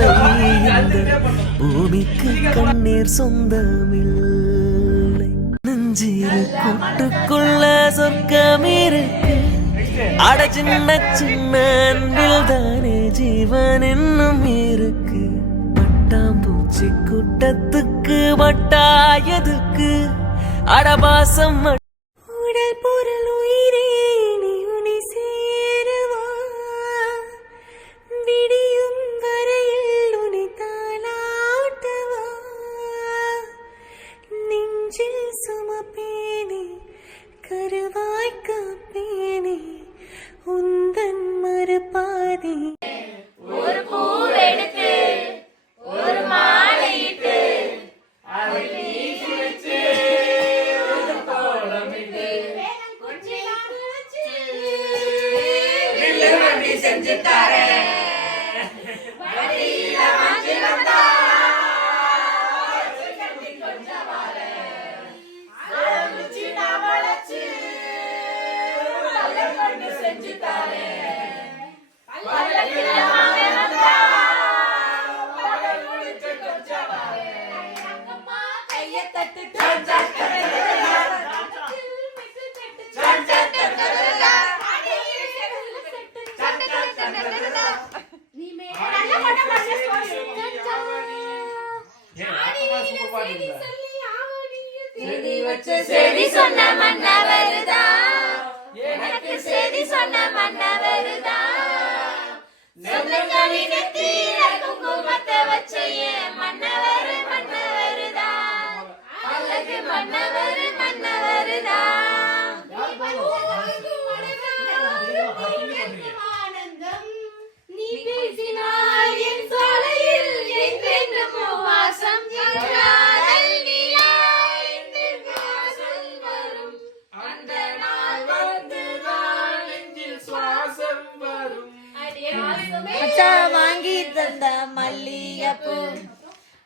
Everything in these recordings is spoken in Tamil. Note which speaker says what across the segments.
Speaker 1: எல்லை. பூமிக்கு கண்ணீர் சொந்தமில்லை. நெஞ்சிரு கூட்டுக்குள்ள சொர்க்கம் இருக்கு அட சின்ன சின்ன அன்பில் தானே ஜீவன் இன்னும் இருக்கு. பட்டாம்பூச்சி கூட்டத்துக்கு வட்டாயதுக்கு அடபாசம்
Speaker 2: करे குங்குமத்தை வச்ச என் மன்னவர் மன்னவருதா அழகு மன்னவர்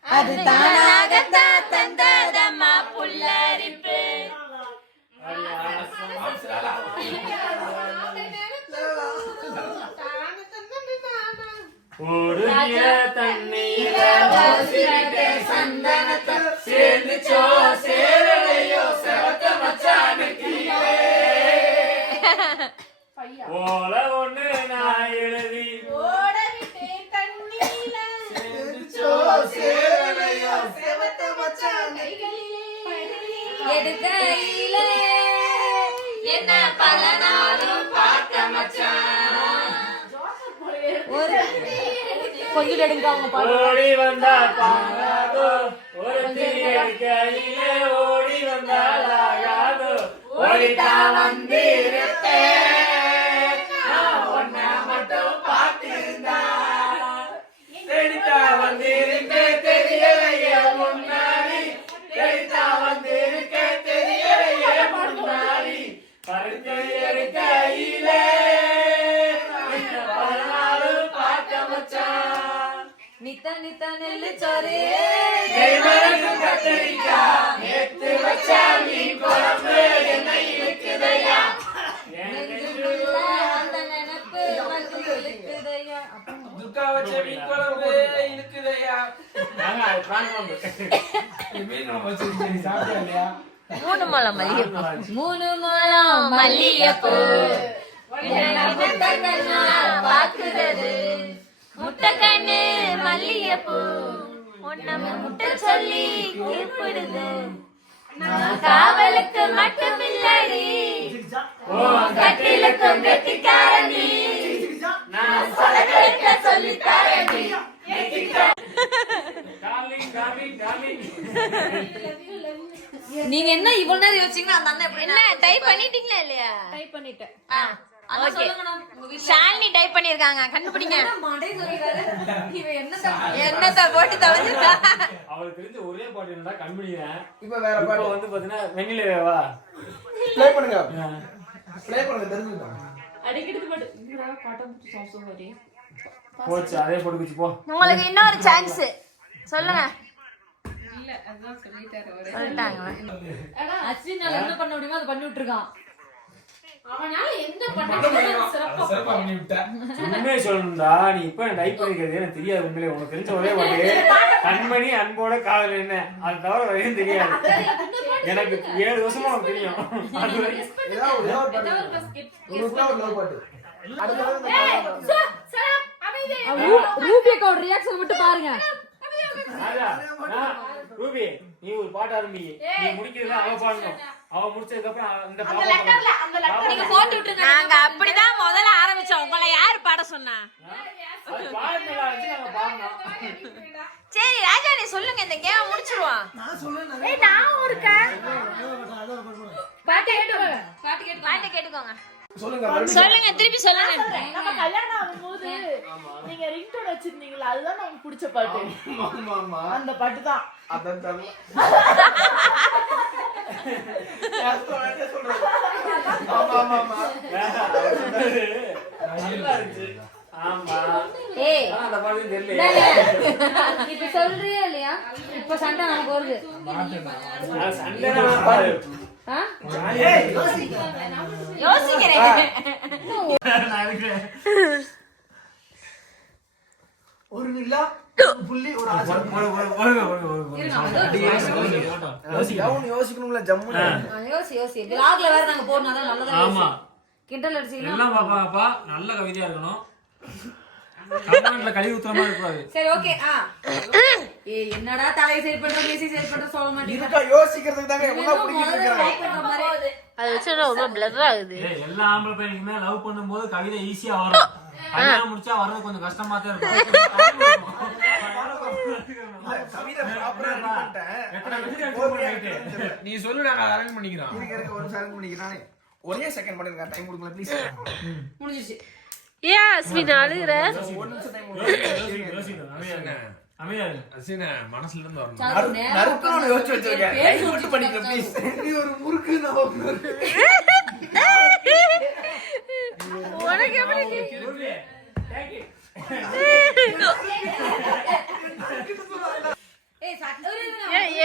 Speaker 3: அது தானாகத்தான்
Speaker 2: தந்ததம்மா புல்லரிப்பு
Speaker 4: ஓடுகிற தண்ணீர சந்தனத்தை சேர்ந்துச்சோ சேரலையோ செவத்த மச்சானுக்கு ஓல ஒண்ணு நான் எழுதி சேரலையோ செவத்த மச்சானுக்கு
Speaker 2: எடுக்கையில என்ன பல நாளும் பார்க்க மச்சான்
Speaker 3: கொஞ்சம் எடுங்க அவங்க
Speaker 4: ஓடி வந்தா பாராதோ ஒரு கையிலே ஓடி வந்தால் ஆகாதோ. ஓடித்தான்
Speaker 3: நித்த நித்த நெல்லு சோறு
Speaker 4: நேத்து வச்ச மீன் குழம்பு? என்ன இருக்குதையா? என் நெஞ்சுக்குள்ள
Speaker 3: அந்த நினைப்பு வந்து இழுக்குதையா.
Speaker 5: துர்கா வச்ச மீன் குழம்பு இருக்குதையா
Speaker 4: நாங்க அது பிரான் குழம்பு.
Speaker 5: மீன் குழம்பு வச்சிருக்கீங்க. சாப்பிட்டியா இல்லையா?
Speaker 3: மூணு முழம் மல்லிகைப்பூ. மூணு முழம்
Speaker 2: மல்லிகைப்பூ. பாக்குறது முட்டை கண்ணு மல்லிகைப்பூ. உன்னை முட்டை சொல்லி கூப்பிடுது. காவலுக்கு மட்டும் இல்லடி கட்டிலுக்கும் கெட்டிக்காரனி
Speaker 4: நான்
Speaker 2: சொல்லி தரடி
Speaker 4: darling.
Speaker 3: நீங்க என்ன இவ்வளவு நேரம் யோசிச்சீங்கன்னா அந்த அண்ணன் எப்படி
Speaker 2: என்ன? டைப் பண்ணிட்டீங்களா இல்லையா?
Speaker 3: டைப் பண்ணிட்டேன். ஓகே ஷாலினி டைப் பண்ணிருக்காங்க கண்டுபிடிங்க. என்னத்த போட்டு தொலைஞ்சிருக்கா?
Speaker 4: அவளுக்கு தெரிஞ்ச ஒரே பாட்டு என்னடா கண்மணிதான்
Speaker 6: இப்ப வேற
Speaker 4: இப்போ
Speaker 6: பாட்டு.
Speaker 4: வந்து பாத்தீங்கன்னா வெண்ணிலவேவா
Speaker 6: ப்ளே பண்ணுங்க. ப்ளே பண்ணுங்க தெரிஞ்சுக்கலாம்
Speaker 4: போச்சு அதே போட்டுக்குச்சு போ.
Speaker 3: உங்களுக்கு இன்னொரு சான்ஸ் சொல்லுங்க. சொல்லிட்டாங்க.
Speaker 2: என்ன பண்ண முடியுமோ அதை பண்ணி விட்டுருக்கான். அவனால என்ன
Speaker 4: உண்மையை சொல்லணும்டா நீ இப்ப டைப் பண்ணிக்கிறது எனக்கு தெரியாது உண்மையிலே. உனக்கு தெரிஞ்ச ஒரே கண்மணி அன்போட காதல் என்ன? அது தவிர எதுவும் தெரியாது. எனக்கு ஏழு வருஷமா உனக்கு தெரியும். அது வரைக்கும்.
Speaker 2: மட்டும் பாருங்க.
Speaker 4: ரூபி நீ ஒரு பாட்டு ஆரம்பி நீ முடிக்கிறது அவ பாடணும். அவ முடிச்சதுக்கு அப்புறம்.
Speaker 3: நீங்க போட்டு விட்டுருங்க நாங்க அப்படிதான் முதல்ல ஆரம்பிச்சோம். உங்களை யாரு பாட சொன்னா. சரி ராஜா நீ சொல்லுங்க இந்த கேம் முடிச்சிருவான்
Speaker 2: பாட்டு கேட்டுக்கோங்க. பாட்டு கேட்டு
Speaker 3: பாட்டு கேட்டுக்கோங்க.
Speaker 6: சொல்லுங்க
Speaker 3: சொல்லுங்க. திருப்பி சொல்லுங்க.
Speaker 7: நம்ம கல்யாணம் ஆகும்போது நீங்க ரிங்டோன் வச்சிருந்தீங்களா? அதுதான் நமக்கு பிடிச்ச பாட்டு. அந்த பாட்டு தான்
Speaker 6: அதான்
Speaker 2: இப்ப சொல்றியா இல்லையா? இப்ப சண்டை நமக்கு வருது.
Speaker 3: யோசிக்கிறேன்.
Speaker 6: ஒரு நிலா யோசிக்கணும்ல ஜம்முன்னு.
Speaker 2: ஆ, யோசி யோசி. வேற நாங்க போடணும் நல்லதா
Speaker 4: ஆமா.
Speaker 2: கிண்டல் அடிச்சீங்கன்னா
Speaker 4: பாப்பா. நல்ல கவிதையா இருக்கணும். கமெண்ட்ல கழுவி ஊத்துறமா இருக்கக்கூடாது
Speaker 2: சரி ஓகே ஆ. ஏய் என்னடா தலையை சரி பண்ற மீசி சரி பண்ற சொல்ல மாட்டீங்க
Speaker 6: இருக்கா யோசிக்கிறதுக்கு தாங்க எவ்வளவு பிடிக்கிட்டு இருக்கிறாங்க
Speaker 3: அது வச்சு ரொம்ப பிளர் ஆகுது.
Speaker 4: ஏய், எல்லா ஆம்பளை பையனுக்குமே லவ் பண்ணும்போது கவிதை ஈஸியா வரும். கல்யாணம் முடிச்சா வர்றது கொஞ்சம் கஷ்டமா தான் இருக்கும்.
Speaker 8: நீ சொல்லு நாங்க அரேஞ்ச் பண்ணிக்கிறோம்
Speaker 6: ஒரு பண்ணிக்கிறானே ஒரே செகண்ட் பண்ணுங்க டைம் கொடுங்களேன் ப்ளீஸ்
Speaker 2: முடிஞ்சிருச்சு.
Speaker 9: ஏன் அஸ்வின் அழுகுற
Speaker 8: மனசுல இருந்து.
Speaker 9: உனக்கு எப்படி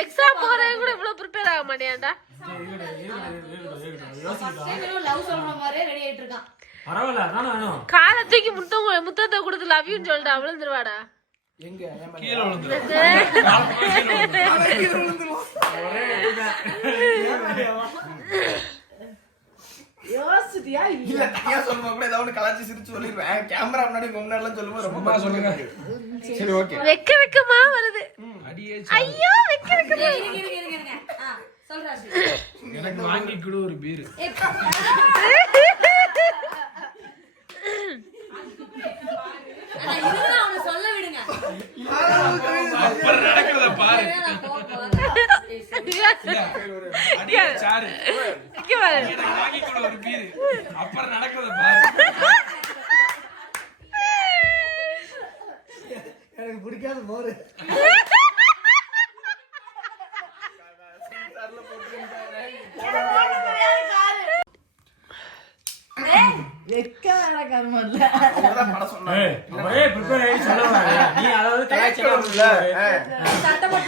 Speaker 9: எக்ஸாம் போறே கூட இவ்வளவு ப்ரிப்பேர் ஆக மாட்டேன்டா
Speaker 2: love சொல்ற மாதிரியே ready ஆயிட்டு இருக்கான்.
Speaker 4: பரவாயில்ல அதானே வேணும்.
Speaker 9: காலை தூக்கி முத்தம் முத்தத்தை கொடுத்து லவ் யூன்னு சொல்லிட்டு விழுந்துருவாடா.
Speaker 6: எங்க?
Speaker 8: கீழே விழுந்துரும்.
Speaker 4: ஒரே இதுதான்.
Speaker 7: யோசிச்சிட்டியா
Speaker 6: இல்ல
Speaker 7: இல்ல
Speaker 6: தனியா சொல்லும்போது கூட ஏதாவது ஒண்ணு கலாச்சி சிரிச்சு சொல்லிடுவேன் கேமரா முன்னாடி உங்க முன்னாடி எல்லாம் சொல்லும்போது ரொம்ப
Speaker 8: சும்மா சொல்லுங்க.
Speaker 6: சரி ஓகே
Speaker 9: வெக்க வெக்கமா வருது. ஐயோ வெக்க.
Speaker 8: எனக்கு வாங்கி கொடு ஒரு பீர்
Speaker 2: ஏய், அண்ணா, இருங்க, அவனை சொல்ல விடுங்க.
Speaker 8: அப்புறம் நடக்கிறத பாரு
Speaker 2: நான் போக போறேன். ஏய், சரி.
Speaker 8: அடியே சாரு
Speaker 9: இங்க பாரு.
Speaker 8: எனக்கு வாங்கி கொடு ஒரு பீர் அப்புறம் நடக்கிறத பாரு.
Speaker 6: எனக்கு பிடிக்காத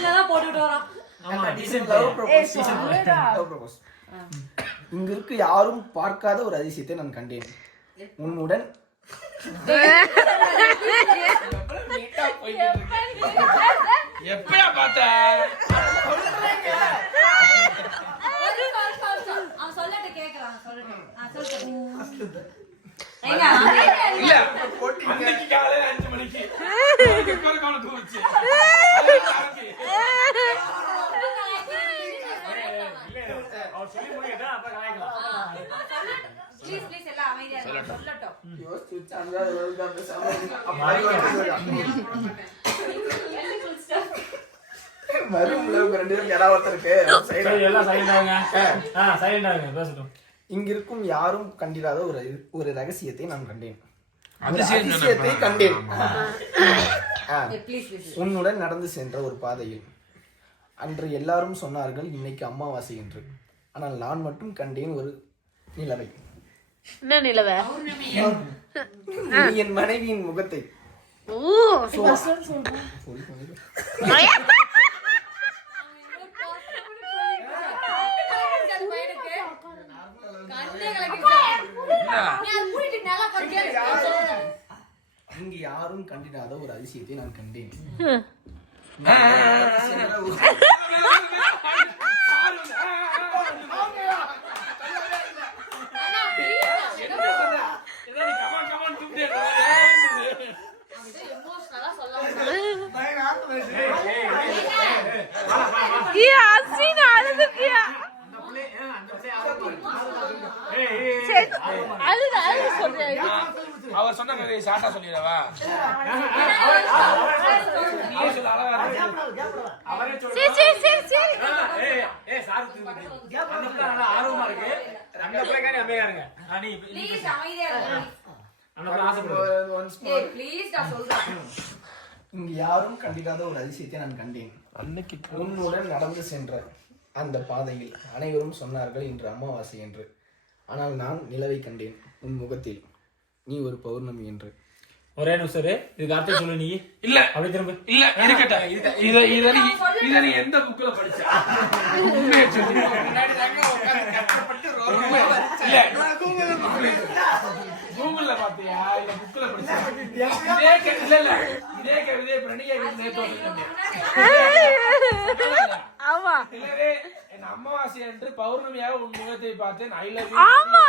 Speaker 2: தான் போட்டுக்கிட்டு வரான்.
Speaker 4: ஆமா, decent
Speaker 6: லவ்
Speaker 4: பையன்.
Speaker 6: ப்ரொபோஸ்
Speaker 7: சொல்லுடா.
Speaker 6: லவ் ப்ரொபோஸ் இங்க இருக்கு யாரும் பார்க்காத ஒரு அதிசயத்தை நான் கண்டேன். உன்னுடன்
Speaker 8: எப்பயா பார்த்த?
Speaker 2: ஒரு நிமிஷம், ஒரு நிமிஷம், ஒரு நிமிஷம். அவன் சொல்லட்டும், கேட்கறான், சொல்லட்டும். ஆ, சொல்லட்டும். ஏங்க,
Speaker 8: இல்ல அன்னைக்கு காலையில அஞ்சு மணிக்கு அதுக்கு ஒரு காலம் தூச்சு
Speaker 4: அவர் சொல்லி முடிக்கட்டா, அப்புறம் கலாய்க்கலாம்.
Speaker 2: Please, please, எல்லாம் அமைதியா இருங்க. சொல்லட்டும்.
Speaker 6: யோசிச்சு வச்சு அந்த அளவுக்கு அந்த சமையல் அப்ப மறுபடியும் ரெண்டு பேரும் யாராவது ஒருத்தருக்கு
Speaker 4: சரி, எல்லாம் silent ஆகுங்க. ஆ, silent ஆகுங்க, பேசட்டும்.
Speaker 6: இங்கிருக்கும் யாரும் கண்டிராத ஒரு ஒரு ரகசியத்தை நான் கண்டேன். அதிசயத்தை கண்டேன். ஆ.
Speaker 2: ப்ளீஸ் ப்ளீஸ்
Speaker 6: உன்னுடன் நடந்து சென்ற ஒரு பாதையில். அன்று எல்லாரும் சொன்னார்கள் இன்னைக்கு அமாவாசை என்று. ஆனால் நான் மட்டும் கண்டேன் ஒரு நிலவை.
Speaker 9: என்ன நிலவ?
Speaker 6: என் மனைவியின் முகத்தை.
Speaker 9: ஊ
Speaker 6: இங்கு யாரும் கண்டிராத ஒரு அதிசயத்தை நான் கண்டேன்
Speaker 9: கியா அசின் அழுதுக்கியா சரி அழுது அழுது சொல்றேன்
Speaker 8: அவர் சொன்ன கதையை ஷார்ட்டா சொல்லிடவா
Speaker 4: அவரே சொல்லு.
Speaker 9: சரி சரி சரி சரி
Speaker 4: ஆ, ஏய், ஏய், சாரு திரும்பி. அந்த பிள்ளை நல்லா ஆர்வமா இருக்கு. அந்த பிள்ளைக்காண்டி அமைதியா இருங்க. நீ இப்ப-
Speaker 6: இங்கு யாரும் கண்டிராத ஒரு அதிசயத்தை நான் கண்டேன். உன்னுடன் நடந்து சென்ற அந்த பாதையில் அனைவரும் சொன்னார்கள் இன்று அமாவாசை என்று. ஆனால் நான் நிலவை கண்டேன் உன் முகத்தில். நீ ஒரு பௌர்ணமி என்று.
Speaker 4: ஒரே நிமிஷம். இதுக்கு அர்த்தம் சொல்லு நீ.
Speaker 8: இல்ல.
Speaker 4: அப்படி திரும்ப.
Speaker 8: இல்ல இருக்கட்டும் இத இத நீ இத நீ எந்த புக்ல படிச்ச? உண்மையை சொல்லு. முன்னாடி தாங்க உட்கார்ந்து கஷ்டப்பட்டு உண்மை. இல்ல. கூகுள்ல பாத்தியா? இல்ல புக்ல படிச்சா? இல்ல இல்ல.
Speaker 9: ஆமா.
Speaker 8: இல்லவே என் அமாவாசை அன்று பௌர்ணமியாக உன் முகத்தை பார்த்தேன். ஐ லவ்
Speaker 9: ஆமா.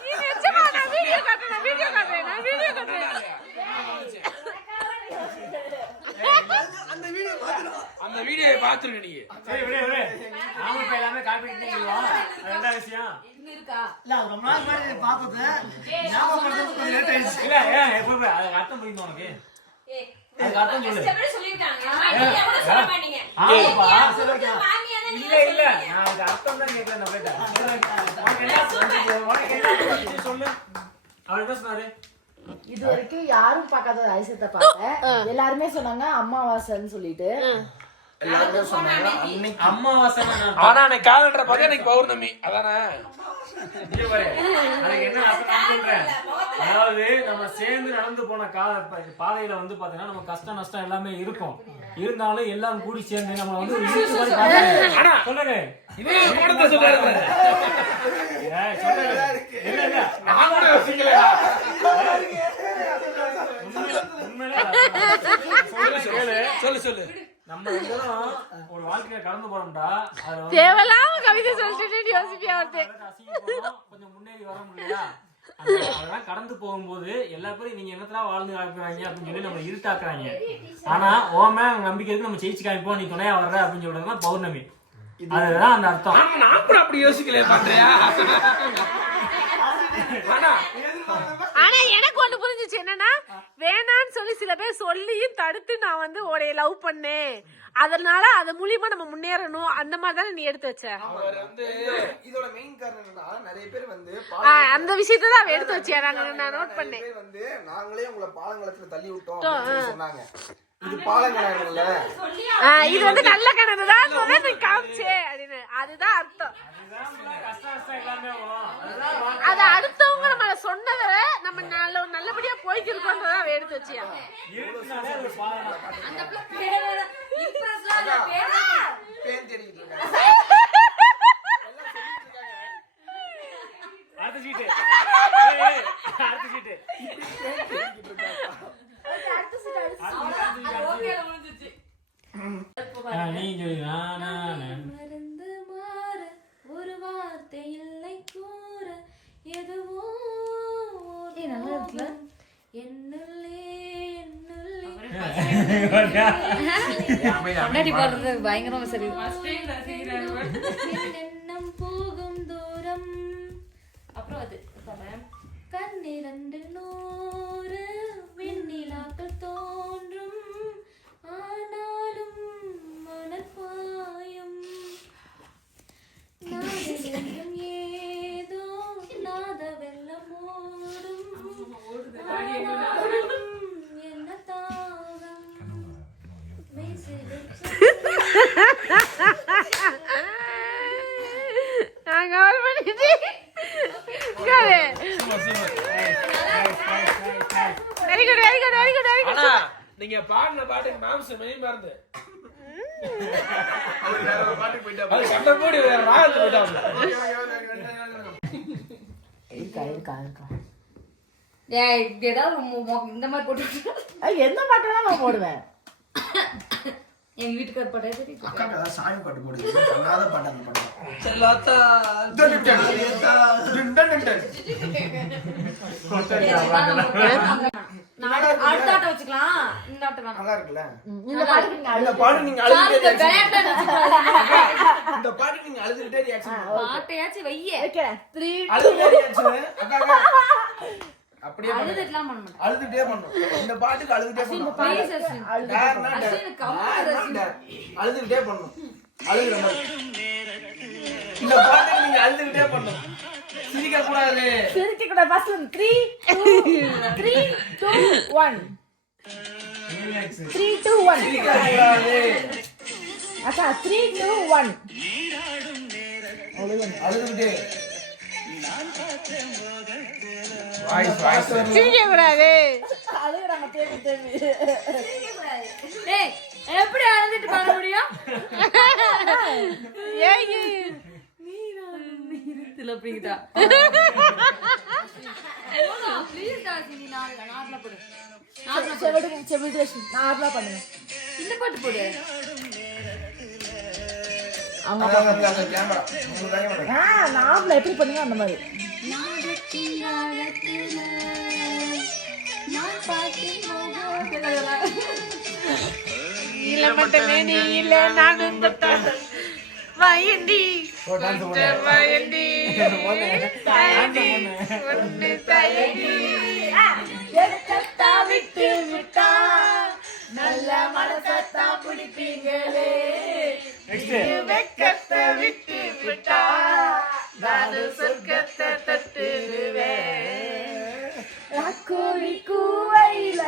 Speaker 9: நீ நிஜமா நான் வீடியோ காட்டுறேன் வீடியோ காட்டுறேன் நான் வீடியோ காட்டுறேன்.
Speaker 8: அந்த வீடியோவை பாத்துருக்க நீங்க
Speaker 4: சரி விடு விடு. நாம இப்ப எல்லாமே காப்பி பண்ணிக்கலாம் அது ரெண்டாவது விஷயம்?
Speaker 2: இன்னும் இருக்கா?
Speaker 4: இல்ல அர்த்தம் புரியுது உனக்கு?
Speaker 2: ஏய்
Speaker 4: அதுக்கு அர்த்தம் சொல்லு.
Speaker 2: கஷ்டப்பட்டு சொல்லிட்டாங்க நீங்க எவ்வளவு சொல்ல மாட்டீங்க?
Speaker 4: ஆமாப்பா
Speaker 2: மாமியா தான்
Speaker 4: இல்ல இல்ல. நான் அதுக்கு அர்த்தம் தான் கேட்கல நான் போயிட்டேன். உனக்கு என்ன புரிஞ்சுது? உனக்கு என்ன புரிஞ்சுது சொல்லு. அவர் என்ன சொன்னாரு?
Speaker 7: இது வரைக்கும் யாரும் பார்க்காத ஒரு அதிசயத்தை பார்த்தேன் எல்லாருமே சொன்னாங்க அம்மாவாசைன்னு சொல்லிட்டு.
Speaker 6: எல்லாருமே சொன்னாங்க அன்னைக்கு.
Speaker 4: அம்மாவாசை
Speaker 8: ஆனா அன்னைக்கு காலண்டரை பார்த்தா இன்னைக்கு பௌர்ணமி. அதானே?
Speaker 4: என்ன சொல்றேன். அதாவது நம்ம சேர்ந்து நடந்து போன பாதையில வந்து பாத்தீங்கன்னா நம்ம கஷ்டம் நஷ்டம் எல்லாமே இருக்கும். இருந்தாலும் எல்லாம் கூடி சேர்ந்து நம்ம வந்து. சொல்லுங்க. சொல்லு
Speaker 8: சொல்லு.
Speaker 4: நம்ம ஒரு வாழ்க்கைய கடந்து போறோம்டா.
Speaker 9: தேவையில்லாம கவிதை சொல்லிட்டு யோசிப்பியா வருது
Speaker 4: கொஞ்சம் முன்னேறி வர முடியலையா? அதெல்லாம் கடந்து போகும்போது எல்லா பேரும் நீங்க என்னத்தடா வாழ்ந்து காப்பிடுறாங்க அப்படின்னு சொல்லி நம்ம இருட்டாக்குறாங்க. ஆனா ஓமே நம்பிக்கை இருக்கு நம்ம ஜெயிச்சு காமிப்போம் நீ துணையா வர்ற அப்படின்னு சொல்றதுதான் பௌர்ணமி. அதுதான் அந்த அர்த்தம்.
Speaker 8: ஆமா நான் கூட அப்படி யோசிக்கலையே பண்றியா ஆனா
Speaker 9: ஆனா எனக்கு ஒண்ணு புரிஞ்சுச்சு என்னன்னா வேணான்னு சொல்லி சில பேர் சொல்லியும் தடுத்து நான் வந்து உடைய லவ் பண்ணேன். அதனால அது மூலியமா நம்ம முன்னேறணும். அந்த மாதிரி தானே நீ எடுத்து வச்ச?
Speaker 8: அவர் வந்து
Speaker 6: இதோட மெயின் காரணம் என்னன்னா நிறைய பேர் வந்து
Speaker 9: அந்த விஷயத்தை தான் எடுத்து வச்சியா? நாங்க நான் நோட் பண்ணேன்.
Speaker 6: வந்து நாங்களே உங்களை பாலங்களத்துல தள்ளி விட்டோம் சொன்னாங்க. இது பாலங்களாங்கல்ல
Speaker 9: ஆ, இது வந்து நல்ல கணக்கு தான் சொன்னேன் நீ காமிச்சே அப்படின்னு அதுதான் அர்த்தம்
Speaker 4: கஷ்டம் நஷ்டம் எல்லாமே வரும் அதுதான் வாழ்க்கை.
Speaker 9: அது அடுத்தவங்க நம்மள சொன்னதை நம்ம நல்ல நல்லபடியா போய்க்கு இருக்கோன்றத அவ எடுத்து வச்சியா.
Speaker 2: அந்த பேர இம்ப்ரெஸ்ஸா அந்த பேர
Speaker 4: அடுத்த சீட்டு அடுத்த சீட்டு
Speaker 10: மாற ஒரு வார்த்தை இல்லை கூற. எதுவோ ஒரு மோகம்
Speaker 11: முன்னாடி பாடுறது பயங்கரமா சரி.
Speaker 8: நீங்க பாடின பாட்டுக்கு மாம்சம் மெய் மறந்து சண்டை போடி வேற ராகத்து போயிட்டாங்க
Speaker 7: இருக்கா இருக்கா இருக்கா.
Speaker 2: மொ- இந்த மாதிரி போட்டு
Speaker 7: எந்த பாட்டுனா நான் போடுவேன்.
Speaker 2: எங்க வீட்டுக்கார பாட்டே தெரியும்
Speaker 6: அக்காக்கு ஏதாவது சாமி பாட்டு போடுது. பண்ணாத பாட்டு அந்த பாட்டு.
Speaker 8: செல்லாத்தா.
Speaker 2: அடுத்த ஆட்டம் வச்சுக்கலாம். இந்த ஆட்டம் வேணாம்.
Speaker 6: நல்லா இருக்குல்ல?
Speaker 7: இந்த பாட்டுக்கு நீங்க
Speaker 6: இந்த
Speaker 7: அழுது
Speaker 6: பாட்டு நீங்க இந்த பாட்டு அழுதுகிட்டே ரியாக்ஷன்
Speaker 2: பாட்டையாச்சும் வைய.
Speaker 7: வைக்கிறேன் த்ரீ
Speaker 6: அழுதுகிட்டே ரியாக்ஷன் அக்கா அக்கா. அப்படியே.
Speaker 2: அழுதுட்டுலாம் பண்ண மாட்டேன்.
Speaker 6: அழுதுகிட்டே பண்ணும். இந்த பாட்டுக்கு அழுதுகிட்டே பண்ணும்.
Speaker 2: Please, அஸ்வின். அஸ்வின்,
Speaker 6: பண்ணும். அழுகுற மாதிரி. இந்த பாட்டுக்கு நீங்க அழுதுகிட்டே பண்ணும். சிரிக்க கூடாது.
Speaker 7: சிரிக்க கூட ஃபர்ஸ்ட்ல three two three two one three two one
Speaker 6: சிரிக்க கூடாது.
Speaker 7: அக்கா த்ரீ டூ ஒன்
Speaker 6: அழுதுகிட்டே.
Speaker 9: சிரிக்க கூடாது.
Speaker 7: அழுகுறாங்க தேவி தேவி
Speaker 2: ஏய் எப்படி அழுதுட்டு பண்ண முடியும்
Speaker 9: ஏய்
Speaker 2: இருத்துல அப்படிங்கதா ப்ளீஸ் டாசி நீ நாலு நாட்டுல போடு நாட்டுல போடு
Speaker 7: செவிடுங்க செவிடு நார்மலா பண்ணுங்க.
Speaker 2: இந்த பாட்டு போடு.
Speaker 6: கேமரா. உங்களுக்கு
Speaker 7: ஆ நார்மலா எப்படி பண்ணீங்க அந்த மாதிரி.
Speaker 9: இல்ல மட்டுமே நீ இல்ல நான் இந்த தாத்தன் வயண்டி. வயண்டி. தயண்டி ஒன்னு தயண்டி
Speaker 7: எக்கத்தா விட்டு விட்டா. நல்ல மனசத்தான் பிடிப்பீங்களே
Speaker 9: வெக்கத்தை விட்டு விட்டா நானு சொர்க்கத்தை தட்டுடுவேன்
Speaker 7: ராக்கோழி கூவையில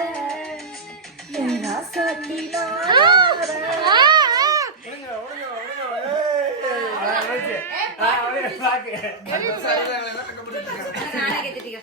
Speaker 2: கேட்டுட்டீங்க